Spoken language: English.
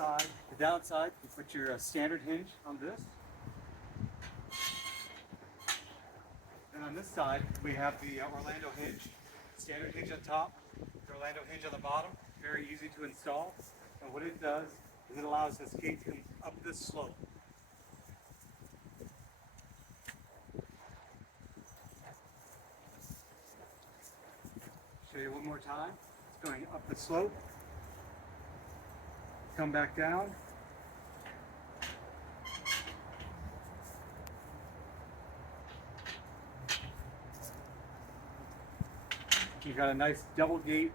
side. The downside, you put your standard hinge on this. And on this side, we have the Orlando hinge. Standard hinge on top, the Orlando hinge on the bottom. Very easy to install. And what it does is it allows this gate to come up this slope. Show you one more time. It's going up the slope. Come back down. You've got a nice double gate